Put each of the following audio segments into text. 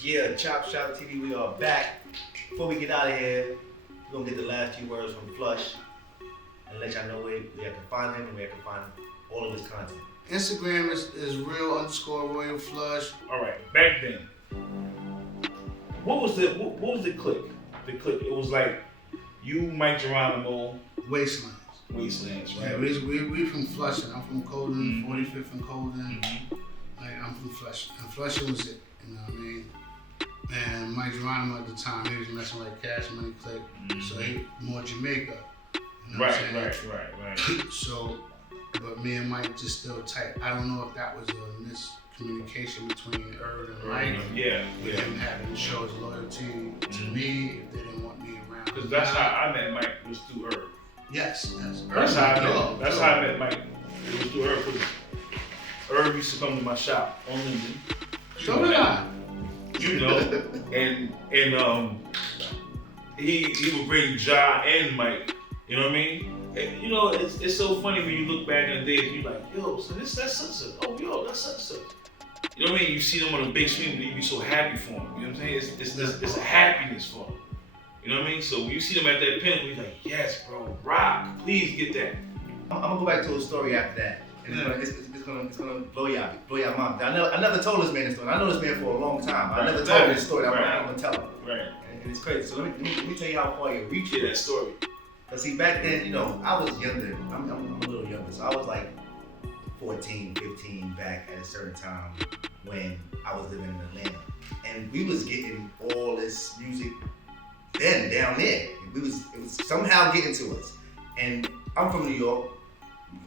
Yeah, ChopShopTv, we are back. Before we get out of here, we're gonna get the last few words from Flush and let y'all know where you can find him and where you can find all of his content. Instagram is real_Royal Flush. All right, back then, what was the click? The click. It was like you, Mike Geronimo, Wastelands. Wastelands, right? Yeah, we from Flushing. I'm from Colden, 45th and Colden. Mm-hmm. Like I'm from Flushing. And Flushing was it, you know what I mean? And Mike Geronimo at the time, he was messing with like Cash Money Click. So he more Jamaica. You know Right. So, but me and Mike just still tight. I don't know if that was a miscommunication between Irv and Mike. Yeah. With him having to show his loyalty to me if they didn't want me around. Because that's how I met Mike, was through Irv. Yes. That's how I met Mike. It was through Irv. Irv used to come to my shop on Linden. So did I. You know, and he would bring Ja and Mike. You know what I mean? And, you know, it's so funny when you look back in the days and you're like, yo, so that's such a, oh, yo, that's such a. You know what I mean? You see them on the big screen and you be so happy for them. You know what I'm saying? It's a happiness for them. You know what I mean? So when you see them at that pinnacle, you're like, yes, bro, rock, please get that. I'm gonna go back to a story after that. And it's gonna blow your mind. I never told this man this story. I know this man for a long time. I never told him this story. I'm gonna tell him. Right. And it's crazy. So let me tell you how far you reached that story. Cause see, back then, you know, I was younger. I'm a little younger, so I was like 14, 15 back at a certain time when I was living in Atlanta, and we was getting all this music then down there. It was somehow getting to us. And I'm from New York.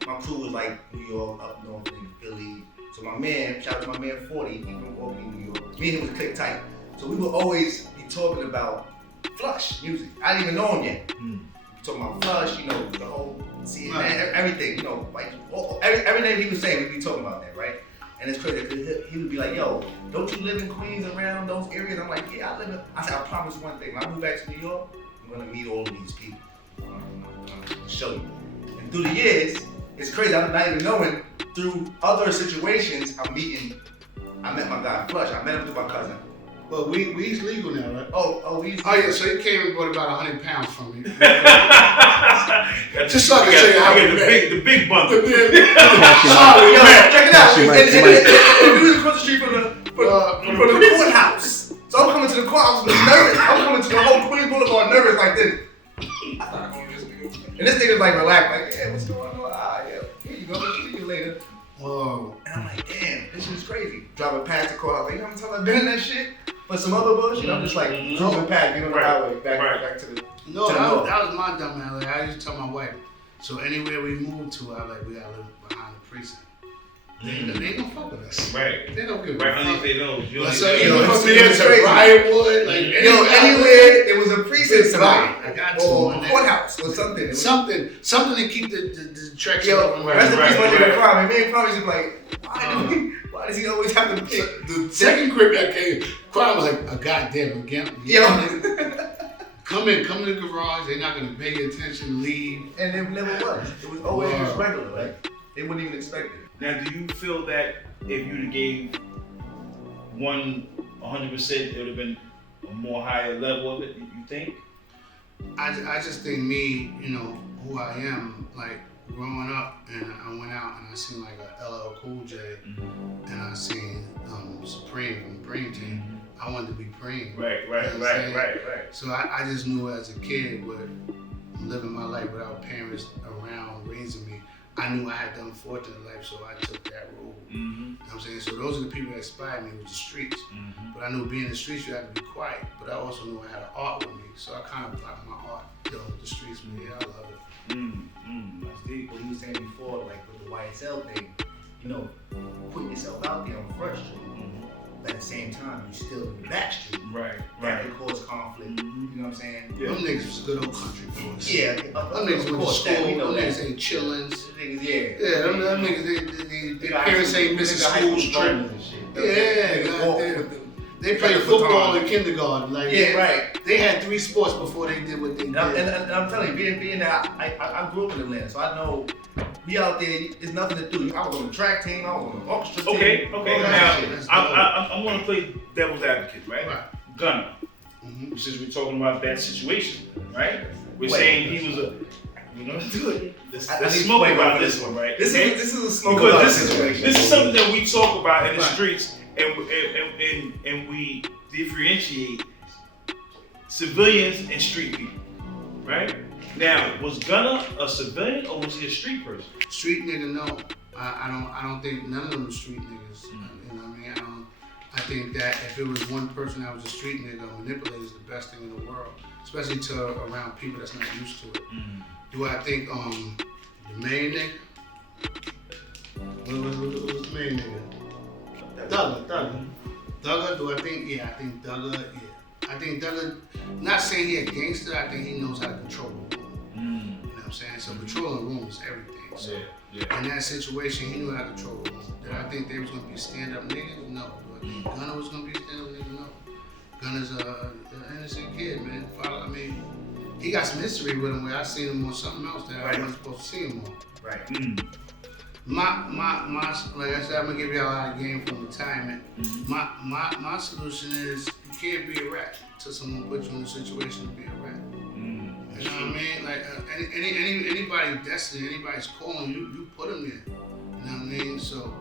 My crew was like New York, up north in Philly. So my man, shout out to my man 40, he from Albany, New York. Me and him was click tight. So we would always be talking about Flush music. I didn't even know him yet. Talking about Flush, you know, the whole scene, everything, you know, like everything he was saying, we'd be talking about that, right? And it's crazy because he would be like, yo, don't you live in Queens around those areas? I'm like, yeah, I live in. I said, I promise one thing. When I move back to New York, I'm gonna meet all of these people. I'm gonna show you. And through the years, it's crazy. I'm not even knowing. Through other situations, I met my guy Flush. I met him through my cousin. But weed's legal now, right? Weed's legal. Oh yeah, so he came and bought about 100 pounds from me. Just so I can tell you how the big bundle. Sorry, yo, check it out. And we was across the street from the courthouse. So I'm coming to the courthouse nervous. I'm coming to the whole Queens Boulevard nervous like this. And this nigga's like relaxed, like, yeah, what's going on? Yeah, here you go, see you later. Whoa. And I'm like, damn, this shit is crazy. Driving past the courthouse, like, you know how many times I've been in that shit? For some other bullshit, I'm just like zooming past, getting on the highway, back to the. No, that was my dumb man. Like, I used to tell my wife, so anywhere we moved to, I like, we gotta live behind the precinct. They ain't gonna fuck with us. Right. They don't give a fuck. Right underneath their nose. So, you know, from here to Briarwood, like, anywhere there was a precinct somebody. I got or a courthouse or something. Something to keep the traction up. Rest in peace, my nigga Crime. Me and Crime was just like, why does he always have to pick? The second crib that came, Crime was like, oh, goddamn, again. Come in the garage, they're not gonna pay attention, leave. And it never was. It was always just regular. Like, they wouldn't even expect it. Now, do you feel that if you'd have gave 100%, it would have been a more higher level of it, you think? I just think me, you know, who I am, like, growing up, and I went out and I seen like a LL Cool J, and I seen Supreme from the Dream Team. I wanted to be Preem. Right. So I just knew as a kid, with living my life without parents around raising me, I knew I had the unfortunate life, so I took that road. You know what I'm saying? So those are the people that inspired me, with the streets. But I knew being in the streets, you had to be quiet. But I also knew I had an art with me, so I kind of blocked my art, with the streets with me. I love it. That's deep. What you were saying before, like with the YSL thing, you know, putting yourself out there on First Street. But at the same time, you still in the back street. Right. That could cause conflict. You know what I'm saying? Yeah. Them niggas was good old country boys. Yeah. Them niggas went to school. Them niggas ain't chillins. Yeah, them niggas, their parents ain't missing school trip. They played football in kindergarten. Like, they had 3 sports before they did what they did. And I'm telling you, being that I grew up in Atlanta, so I know We out there, there's nothing to do. I was on the track team, I was on the orchestra team. Okay. all that shit. Now, I'm going to play devil's advocate, right? Gunna. Since we're talking about that situation, right? We're saying he was a. You know, let's smoke about this one, right? This is a smoke because about situation. This is something that we talk about in the streets, and we differentiate civilians and street people, right? Now, was Gunna a civilian or was he a street person? Street nigga, no. I don't think none of them are street niggas. You know what I mean? I think that if it was one person that was a street nigga, manipulate is the best thing in the world, especially to around people that's not used to it. Do I think the main nigga? What was the main nigga? Thugger, do I think? Yeah, I think Thugger, yeah. I think Thugger, not saying he a gangster, I think he knows how to control the room. You know what I'm saying? So controlling the room is everything. So in that situation, he knew how to control the room. Did I think they was gonna be stand-up niggas? No. But Gunna was gonna be stand-up niggas? No. Gunna's an innocent kid, man. I mean, he got some history with him where I seen him on something else that I wasn't supposed to see him on. Right. My like I said, I'm gonna give y'all a lot of game from retirement. My solution is you can't be a rat until someone puts you in a situation to be a rat. You know what I mean? Like anybody's destiny, anybody's calling you put them there. You know what I mean? So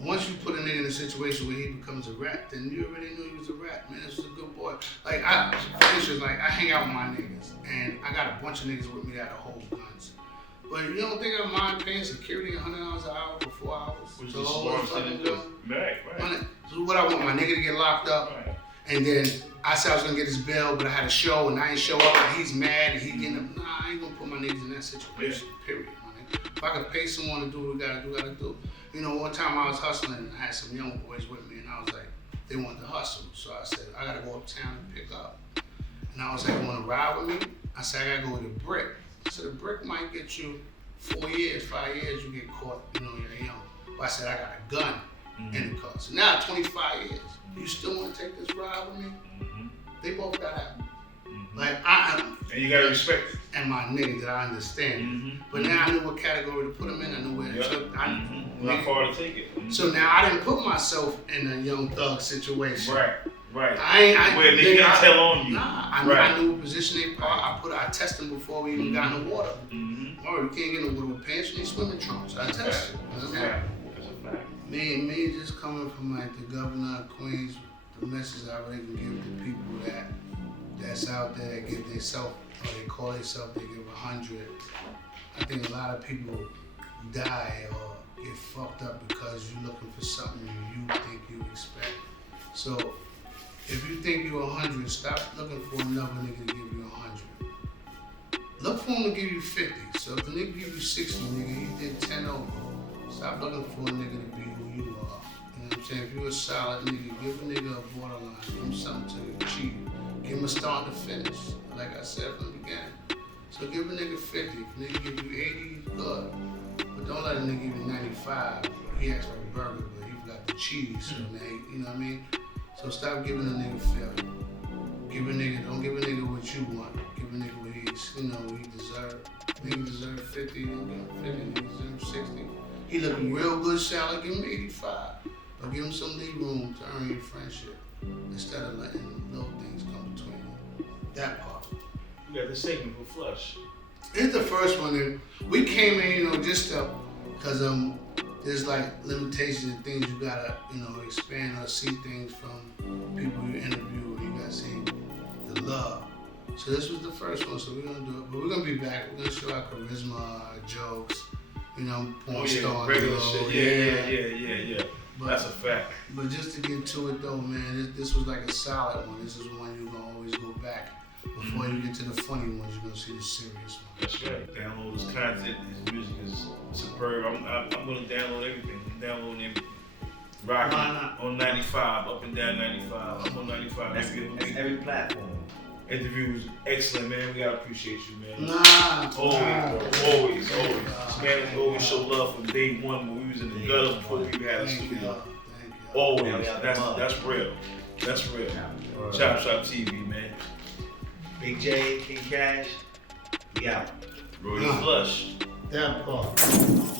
once you put a nigga in a situation where he becomes a rat, then you already knew he was a rat. Man, this was a good boy. Like for instance, like I hang out with my niggas, and I got a bunch of niggas with me that hold guns. But you don't think I mind paying security $100 an hour for 4 hours? Which so is all this fucking gun? Right. So what I want, my nigga to get locked up, and then I said I was gonna get his bail, but I had a show and I ain't show up, and he's mad and he getting up. Nah, I ain't gonna put my niggas in that situation. Period, my nigga. If I could pay someone to do what we gotta do. You know, one time I was hustling and I had some young boys with me, and I was like, they wanted to hustle, so I said I gotta go uptown and pick up. And I was like, you wanna ride with me? I said I gotta go with a brick. So the brick might get you 4 years, 5 years, you get caught, you know, you're young. But I said, I got a gun in the car. So now 25 years, you still want to take this ride with me? They both got out. Like, and you gotta respect it. And my nigga that I understand. But now I knew what category to put them in, I knew where to took. How far to take it. So now I didn't put myself in a young thug situation. Right. Where they can't tell on you. Nah, I knew what position they parked. I test them before we even got in the water. Or you can't get in the water with pants, you need swimming trunks. I tested. That's a fact. Me just coming from like the governor of Queens, the message I really can give to people that's out there that give themselves, or they call themselves, they give 100. I think a lot of people die or get fucked up because you're looking for something you think you expect. So if you think you're 100, stop looking for another nigga to give you 100. Look for him to give you 50. So if the nigga give you 60, nigga, he did 10 over. Stop looking for a nigga to be who you are. You know what I'm saying? If you're a solid nigga, give a nigga a borderline. Give him something to achieve. Give him a start to finish. Like I said from the beginning. So give a nigga 50. If a nigga give you 80, good. But don't let a nigga give you 95. He asked for a burger, but he forgot the cheese. So now, you know what I mean? So stop giving a nigga failure. Don't give a nigga what you want. Give a nigga what he deserve. Nigga deserve 50, don't give him 50, nigga deserve 60. He looking real good, salad, give him 85. But give him some lead room to earn your friendship instead of letting little things come between you. That part. You got the segment for Flush. It's the first one that we came in, just because there's like limitations and things you gotta, expand or see things from people you interview, or you gotta see the love. So this was the first one, so we're gonna do it. But we're gonna be back. We're gonna show our charisma, our jokes, porn star. Regular shit. Yeah. But, that's a fact. But just to get to it though, man, this was like a solid one. This is one you're gonna always go back. Before you get to the funny ones, you're gonna see the serious ones. That's right. Download his content. His music is superb. I'm gonna download everything. I'm downloading everything. Rocking on 95, up and down 95. I'm on 95. That's every platform. Interview was excellent, man. We gotta appreciate you, man. Always. Man, always show love from day one when we was in the gutter before we even had a studio. Always. That's real. That's real. ChopShopTv, man. Big J, King Cash, we out. Roy Flush. That part.